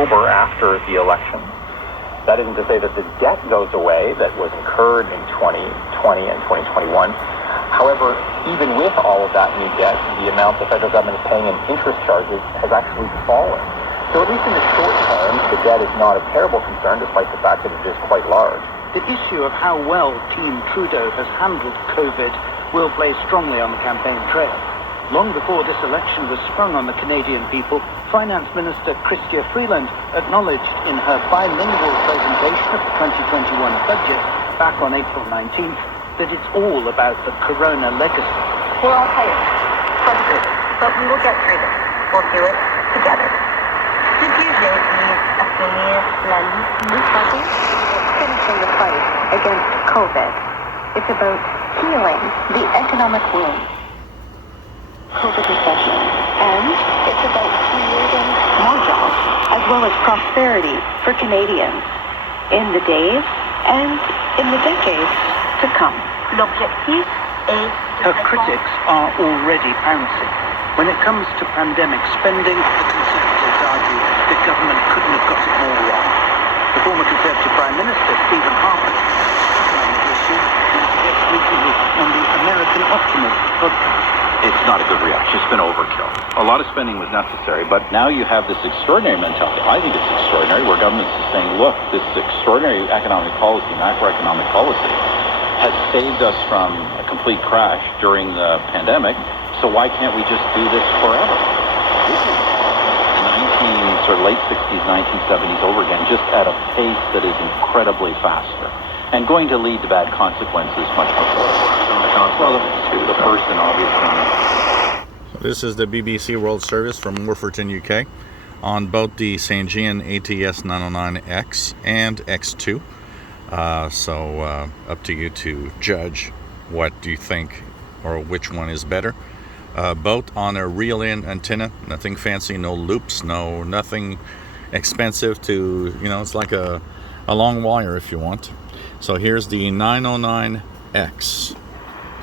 October after the election. That isn't to say that the debt goes away that was incurred in 2020 and 2021. However, even with all of that new debt, the amount the federal government is paying in interest charges has actually fallen. So at least in the short term, the debt is not a terrible concern, despite the fact that it is quite large. The issue of how well Team Trudeau has handled COVID will play strongly on the campaign trail. Long before this election was sprung on the Canadian people, Finance Minister Chrystia Freeland acknowledged in her bilingual presentation of the 2021 budget back on April 19th that it's all about the corona legacy. We're all tired, frustrated, but we will get through this. We'll do it together. Finishing the fight against COVID. It's about healing the economic wound. COVID recession. And it's about creating more jobs as well as prosperity for Canadians in the days and in the decades to come. L'objectif est... Her critics are already pouncing. When it comes to pandemic spending, the Conservatives argue the government couldn't have got it more wrong. The former Conservative Prime Minister, Stephen Harper, on the issue recently on the American Optimist podcast. It's not a good reaction. It's been overkill. A lot of spending was necessary, but now you have this extraordinary mentality. I think it's extraordinary, where governments is saying, look, this extraordinary economic policy, macroeconomic policy, has saved us from a complete crash during the pandemic, so why can't we just do this forever? This is the late 60s, 1970s over again, just at a pace that is incredibly faster, and going to lead to bad consequences much more. Well, to the person, obviously. So this is the BBC World Service from Wolferton, UK, on both the Sangean ATS 909X and X2. So up to you to judge what do you think or which one is better. Both on a reel-in antenna, nothing fancy, no loops, nothing expensive to, it's like a long wire if you want. So here's the 909X.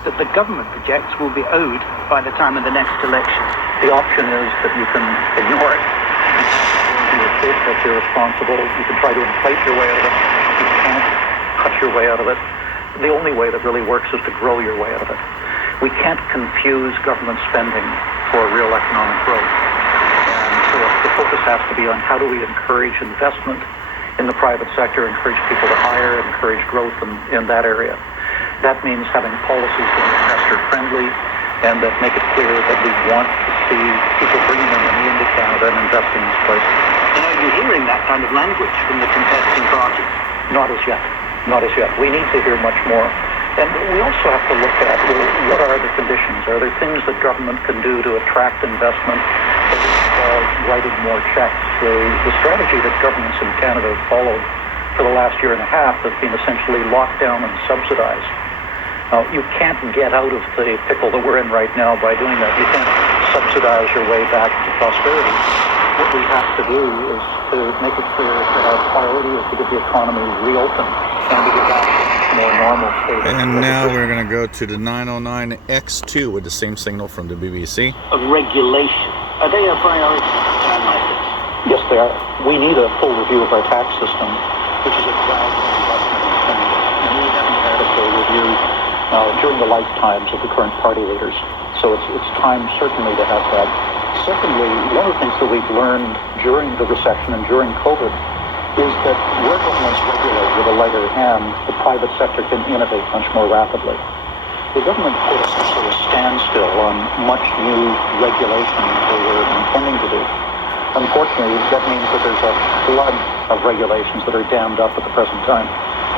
That the government projects will be owed by the time of the next election. The option is that you can ignore it. You state that you're responsible. You can try to inflate your way out of it. You can't cut your way out of it. The only way that really works is to grow your way out of it. We can't confuse government spending for real economic growth. And so the focus has to be on how do we encourage investment in the private sector, encourage people to hire, encourage growth in that area. That means having policies that are investor-friendly and that make it clear that we want to see people bringing their money into Canada and investing in this place. And are you hearing that kind of language from the contesting parties? Not as yet. Not as yet. We need to hear much more. And we also have to look at, what are the conditions? Are there things that government can do to attract investment that involve writing more checks? The strategy that governments in Canada have followed for the last year and a half has been essentially locked down and subsidized. You can't get out of the pickle that we're in right now by doing that. You can't subsidize your way back to prosperity. What we have to do is to make it clear that our priority is to get the economy reopened and to get back to a more normal state. And now we're going to go to the 909X2 with the same signal from the BBC. Of regulation. Are they a priority at a time like this? Yes, they are. We need a full review of our tax system, which is a drag on investment in Canada. And we haven't had a full review during the lifetimes of the current party leaders. So it's time certainly to have that. Secondly, one of the things that we've learned during the recession and during COVID is that where governments regulate with a lighter hand, the private sector can innovate much more rapidly. The government put essentially a standstill on much new regulation that they were intending to do. Unfortunately, that means that there's a flood of regulations that are dammed up at the present time.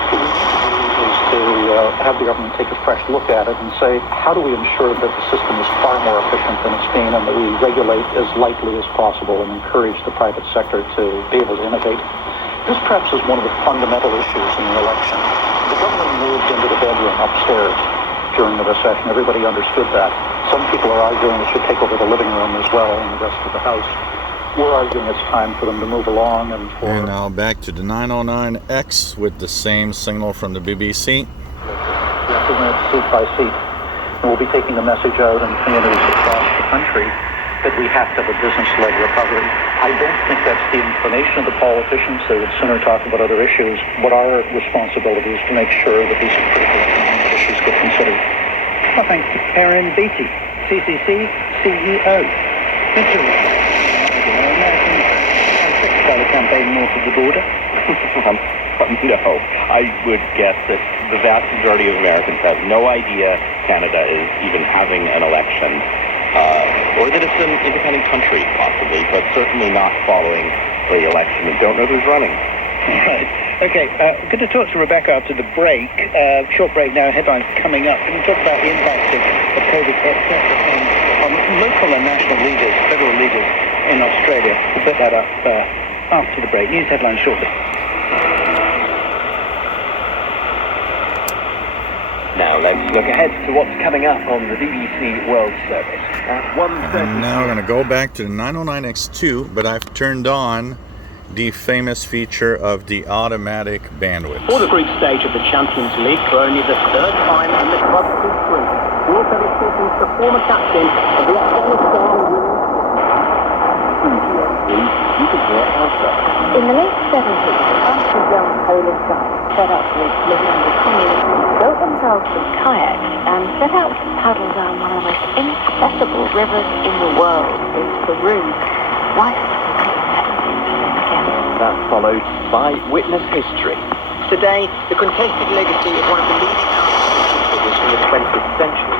What we need to do is to have the government take a fresh look at it and say, how do we ensure that the system is far more efficient than it's been and that we regulate as lightly as possible and encourage the private sector to be able to innovate? This perhaps is one of the fundamental issues in the election. The government moved into the bedroom upstairs during the recession. Everybody understood that. Some people are arguing it should take over the living room as well and the rest of the house. We're arguing it's time for them to move along and for... And now back to the 909X with the same signal from the BBC. We have to win it seat by seat. And we'll be taking the message out in communities across the country that we have to have a business-led recovery. I don't think that's the inclination of the politicians. They would sooner talk about other issues. What our responsibility is to make sure that these critical economic issues get considered. Well, thanks to Karen Beatty, CCC CEO. Americans affected by the campaign north of the border? No, I would guess that the vast majority of Americans have no idea Canada is even having an election, or that it's an independent country, possibly, but certainly not following the election and don't know who's running. All right. Okay, we're going to talk to Rebecca after the break. Short break now, headlines coming up. We're going to talk about the impact of COVID, etc., on local and national leaders, federal leaders in Australia. We'll put that up after the break. News headlines shortly. Now let's look ahead to what's coming up on the BBC World Service at 1:30. And now we're going to go back to the 909X2, but I've turned on the famous feature of the automatic bandwidth. For the group stage of the Champions League for only the third time in the club's history. We'll also be speaking to the former captain of the Afghanistan you can hear answer. In the late 70s, a bunch of young Polish guys set up with living under communism, built themselves some kayaks and set out to paddle down one of the most inaccessible rivers in the world, in Peru. Why That's followed by Witness History. Today, the contested legacy of one of the leading figures from the 20th century.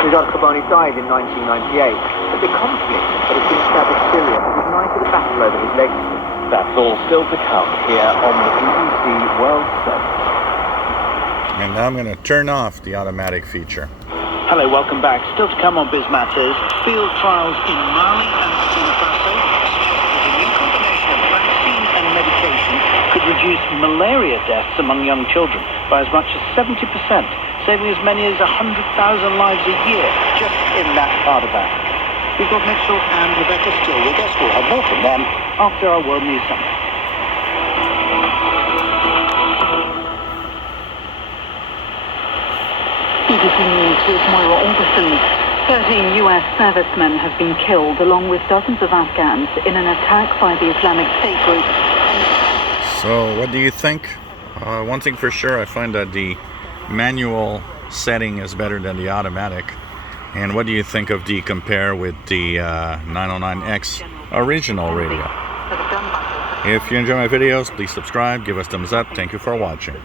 Nizar Kobani died in 1998, but the conflict that has been established in Syria has ignited a battle over his legacy. That's all still to come here on the BBC World Service. And now I'm going to turn off the automatic feature. Hello, welcome back. Still to come on Biz Matters. Field trials in Mali and Burkina Faso. A new combination of vaccine and medication could reduce malaria deaths among young children by as much as 70%, saving as many as 100,000 lives a year just in that part of Africa. We've got Mitchell and Rebecca still with us. We'll have more from them after our World News Summit. BBC News with Moira Alderson. 13 US servicemen have been killed, along with dozens of Afghans, in an attack by the Islamic State group. So, what do you think? One thing for sure, I find that the manual setting is better than the automatic. And what do you think of the compare with the 909X original radio? If you enjoy my videos, please subscribe, give us thumbs up. Thank you for watching.